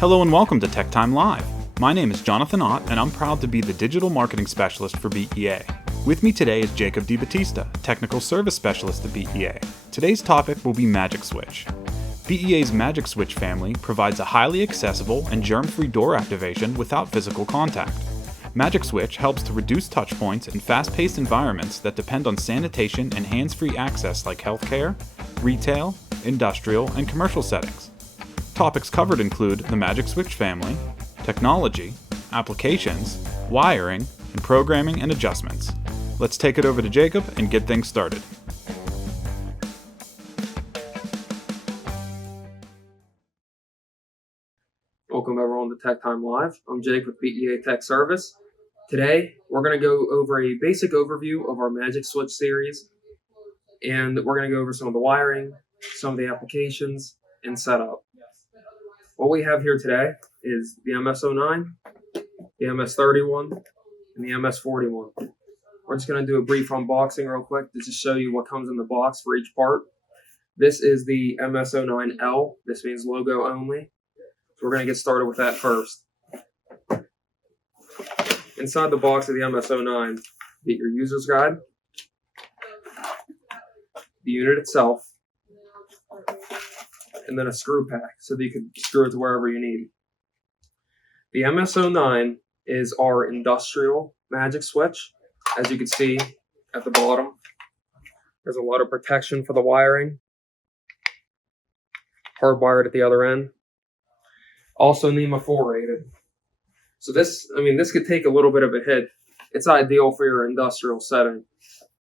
Hello and welcome to Tech Time Live. My name is Jonathan Ott, and I'm proud to be the Digital Marketing Specialist for BEA. With me today is Jacob DiBattista, Technical Service Specialist at BEA. Today's topic will be Magic Switch. BEA's Magic Switch family provides a highly accessible and germ-free door activation without physical contact. Magic Switch helps to reduce touch points in fast-paced environments that depend on sanitation and hands-free access like healthcare, retail, industrial, and commercial settings. Topics covered include the Magic Switch family, technology, applications, wiring, and programming and adjustments. Let's take it over to Jacob and get things started. Welcome everyone to Tech Time Live. I'm Jake with BEA Tech Service. Today, we're going to go over a basic overview of our Magic Switch series, and we're going to go over some of the wiring, some of the applications, and setup. What we have here today is the MS09, the MS31, and the MS41. We're just going to do a brief unboxing real quick to just show you what comes in the box for each part. This is the MS09L. This means logo only. So we're going to get started with that first. Inside the box of the MS09, you get your user's guide, the unit itself, and then a screw pack so that you can screw it to wherever you need. The MS09 is our industrial Magic Switch. As you can see at the bottom, there's a lot of protection for the wiring, hardwired at the other end. Also NEMA 4 rated. So this could take a little bit of a hit. It's ideal for your industrial setting.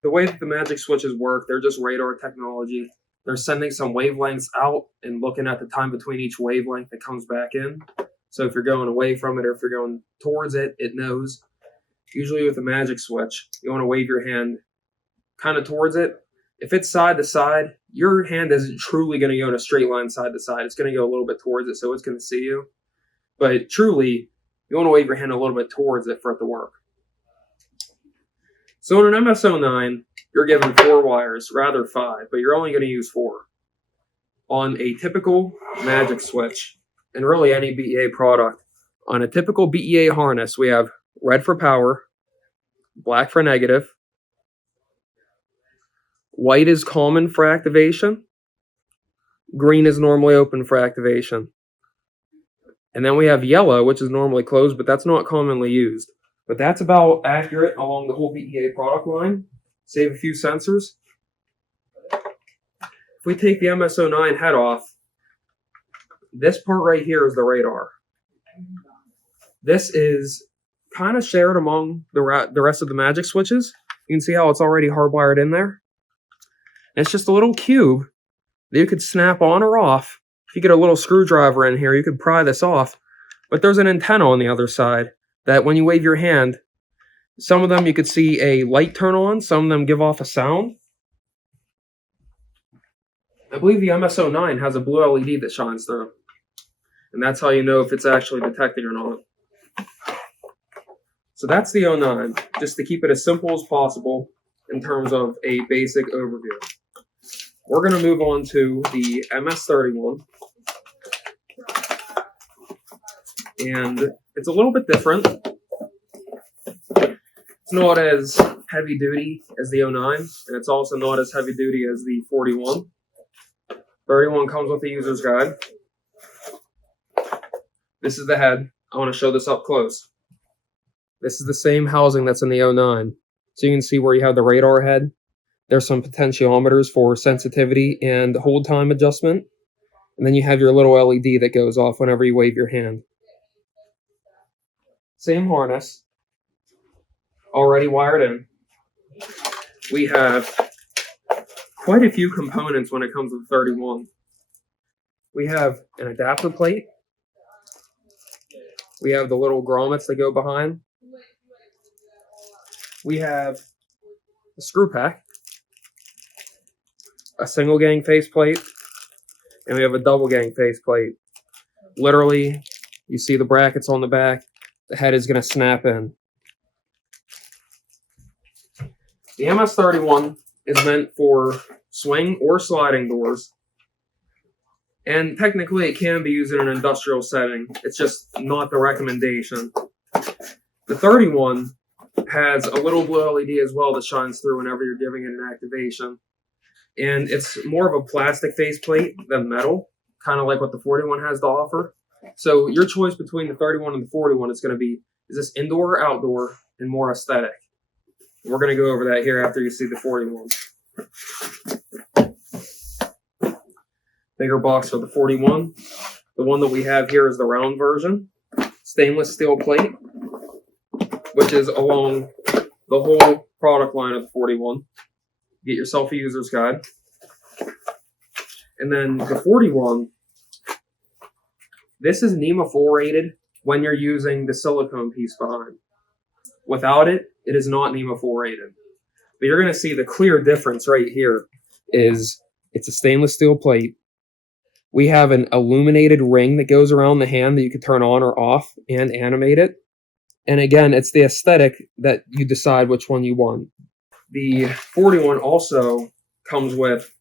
The way that the Magic Switches work, they're just radar technology. They're sending some wavelengths out and looking at the time between each wavelength that comes back in. So if you're going away from it or if you're going towards it, it knows. Usually with a Magic Switch, you want to wave your hand kind of towards it. If it's side to side, your hand isn't truly going to go in a straight line side to side. It's going to go a little bit towards it, so it's going to see you. But truly, you want to wave your hand a little bit towards it for it to work. So in an MS09, you're given 4 wires, rather 5, but you're only going to use 4. On a typical Magic Switch, and really any BEA product, on a typical BEA harness, we have red for power, black for negative, white is common for activation, green is normally open for activation. And then we have yellow, which is normally closed, but that's not commonly used. But that's about accurate along the whole BEA product line. Save a few sensors. If we take the MS09 head off, this part right here is the radar. This is kind of shared among the rest of the Magic Switches. You can see how it's already hardwired in there. And it's just a little cube that you could snap on or off. If you get a little screwdriver in here, you could pry this off. But there's an antenna on the other side that when you wave your hand, some of them you could see a light turn on, some of them give off a sound. I believe the MS09 has a blue LED that shines through. And that's how you know if it's actually detecting or not. So that's the 09, just to keep it as simple as possible in terms of a basic overview. We're going to move on to the MS31. And it's a little bit different. It's not as heavy duty as the 09, and it's also not as heavy duty as the 41. 31 comes with the user's guide. This is the head. I want to show this up close. This is the same housing that's in the 09. So you can see where you have the radar head. There's some potentiometers for sensitivity and hold time adjustment. And then you have your little LED that goes off whenever you wave your hand. Same harness, already wired in. We have quite a few components when it comes to the 31. We have an adapter plate. We have the little grommets that go behind. We have a screw pack, a single gang faceplate, and we have a double gang faceplate. Literally, you see the brackets on the back. The head is going to snap in. The MS31 is meant for swing or sliding doors, And technically it can be used in an industrial setting. It's just not the recommendation. The 31 has a little blue LED as well that shines through whenever you're giving it an activation. And it's more of a plastic faceplate than metal, kind of like what the 41 has to offer. So your choice between the 31 and the 41 is going to be, is this indoor or outdoor and more aesthetic? We're going to go over that here after you see the 41. Bigger box for the 41. The one that we have here is the round version. Stainless steel plate, which is along the whole product line of the 41. Get yourself a user's guide. And then the 41, this is NEMA 4 rated when you're using the silicone piece behind. Without it, it is not NEMA 4 rated. But you're going to see the clear difference right here is it's a stainless steel plate. We have an illuminated ring that goes around the hand that you can turn on or off and animate it. And again, it's the aesthetic that you decide which one you want. The 41 also comes with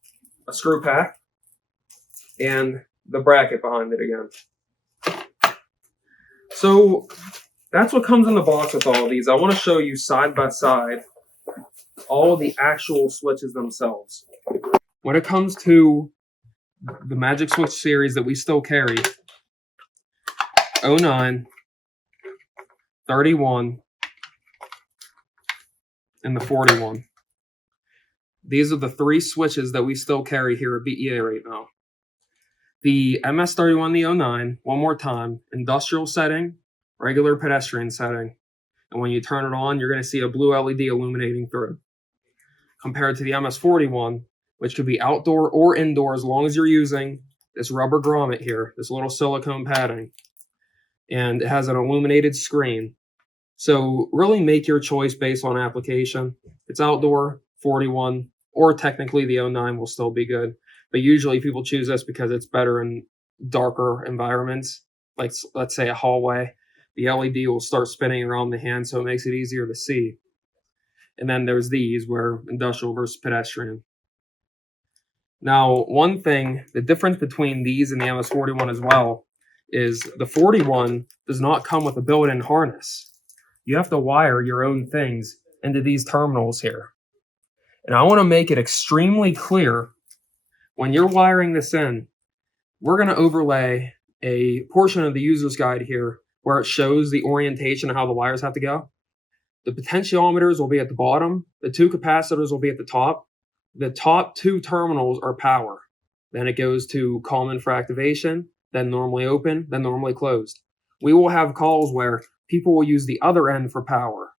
a screw pack and the bracket behind it again. So that's what comes in the box with all of these. I want to show you side by side all of the actual switches themselves. When it comes to the Magic Switch series that we still carry, 09, 31, and the 41. These are the three switches that we still carry here at BEA right now. The MS31, the 09, one more time, industrial setting, regular pedestrian setting. And when you turn it on, you're going to see a blue LED illuminating through. Compared to the MS41, which could be outdoor or indoor as long as you're using this rubber grommet here, this little silicone padding. And it has an illuminated screen. So really make your choice based on application. It's outdoor, 41, or technically the 09 will still be good. But usually people choose this because it's better in darker environments, like let's say a hallway. The LED will start spinning around the hand, so it makes it easier to see. And then there's these, where industrial versus pedestrian. Now, one thing, the difference between these and the MS41 as well, is the 41 does not come with a built-in harness. You have to wire your own things into these terminals here. And I want to make it extremely clear, when you're wiring this in, we're going to overlay a portion of the user's guide here where it shows the orientation of how the wires have to go. The potentiometers will be at the bottom. The two capacitors will be at the top. The top two terminals are power. Then it goes to common for activation, then normally open, then normally closed. We will have calls where people will use the other end for power.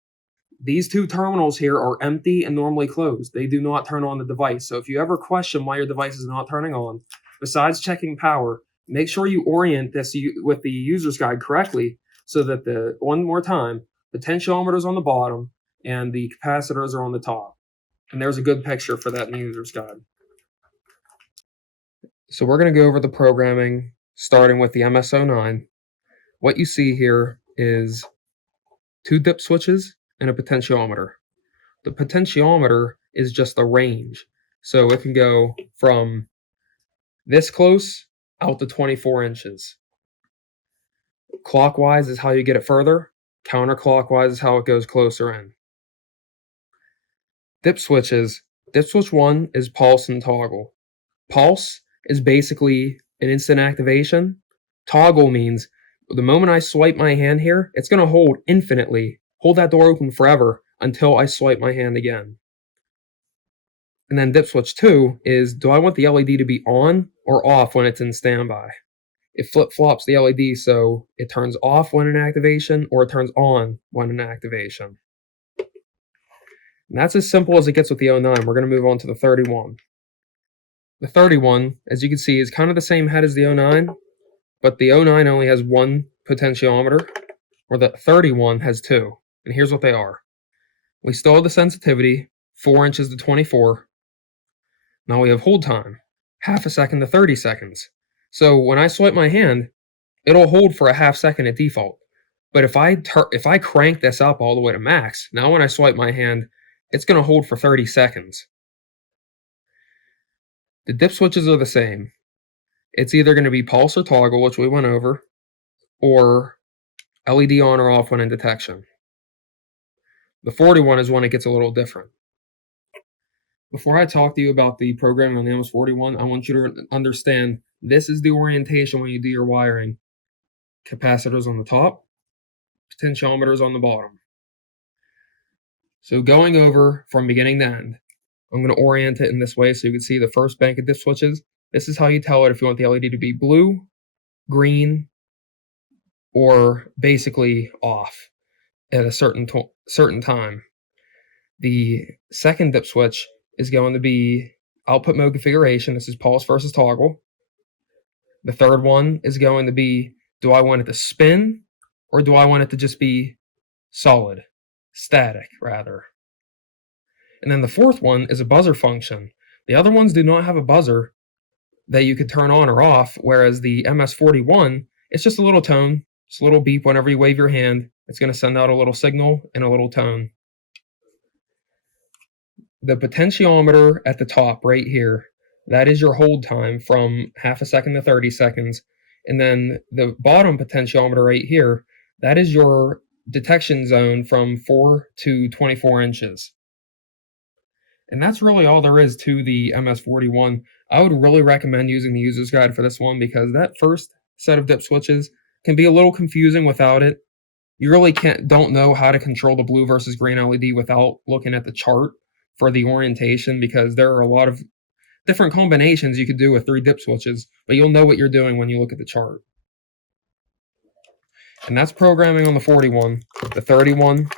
These two terminals here are empty and normally closed. They do not turn on the device. So if you ever question why your device is not turning on, besides checking power, make sure you orient this with the user's guide correctly so that one more time, the potentiometer is on the bottom and the capacitors are on the top. And there's a good picture for that in the user's guide. So we're going to go over the programming starting with the MS09. What you see here is two dip switches and a potentiometer. The potentiometer is just the range. So it can go from this close out to 24 inches. Clockwise is how you get it further. Counterclockwise is how it goes closer in. Dip switches. Dip switch 1 is pulse and toggle. Pulse is basically an instant activation. Toggle means the moment I swipe my hand here, it's going to hold infinitely, hold that door open forever until I swipe my hand again. And then dip switch 2 is, do I want the LED to be on or off when it's in standby? It flip-flops the LED so it turns off when in activation or it turns on when in activation. And that's as simple as it gets with the 09. We're going to move on to the 31. The 31, as you can see, is kind of the same head as the 09, but the 09 only has one potentiometer, where the 31 has two. And here's what they are. We still have the sensitivity, 4 inches to 24. Now we have hold time, half a second to 30 seconds. So when I swipe my hand, it'll hold for a half second at default. But if I crank this up all the way to max, now when I swipe my hand, it's going to hold for 30 seconds. The dip switches are the same. It's either going to be pulse or toggle, which we went over, or LED on or off when in detection. The 41 is when it gets a little different. Before I talk to you about the programming on the MS41, I want you to understand this is the orientation when you do your wiring. Capacitors on the top, potentiometers on the bottom. So going over from beginning to end, I'm going to orient it in this way so you can see the first bank of dip switches. This is how you tell it if you want the LED to be blue, green, or basically off at a certain time. The second dip switch is going to be output mode configuration. This is pulse versus toggle. The third one is going to be, do I want it to spin or do I want it to just be solid, static rather? And then the fourth one is a buzzer function. The other ones do not have a buzzer that you could turn on or off, whereas the MS41, it's just a little tone, just a little beep whenever you wave your hand. It's going to send out a little signal and a little tone. The potentiometer at the top right here, that is your hold time from half a second to 30 seconds. And then the bottom potentiometer right here, that is your detection zone from 4 to 24 inches. And that's really all there is to the MS41. I would really recommend using the user's guide for this one because that first set of dip switches can be a little confusing without it. You really don't know how to control the blue versus green LED without looking at the chart for the orientation, because there are a lot of different combinations you could do with 3 dip switches, but you'll know what you're doing when you look at the chart. And that's programming on the 41, the 31,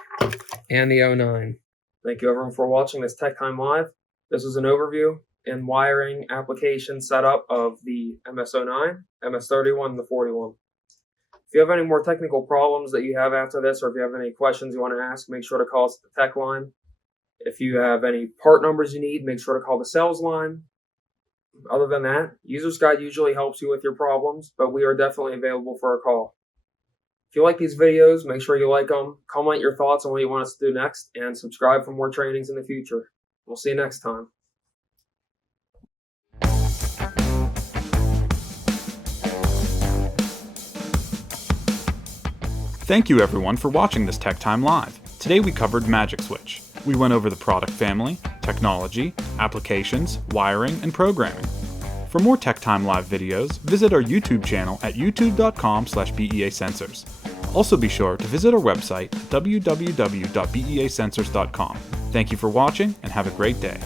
and the 09. Thank you everyone for watching this Tech Time Live. This is an overview and wiring application setup of the MS09, MS31, and the 41. If you have any more technical problems that you have after this, or if you have any questions you want to ask, make sure to call us at the tech line. If you have any part numbers you need, make sure to call the sales line. Other than that, user's guide usually helps you with your problems, but we are definitely available for a call. If you like these videos, make sure you like them, comment your thoughts on what you want us to do next, and subscribe for more trainings in the future. We'll see you next time. Thank you everyone for watching this Tech Time Live. Today we covered Magic Switch. We went over the product family, technology, applications, wiring, and programming. For more Tech Time Live videos, visit our YouTube channel at youtube.com/BEAsensors. Also be sure to visit our website at www.beasensors.com. Thank you for watching and have a great day.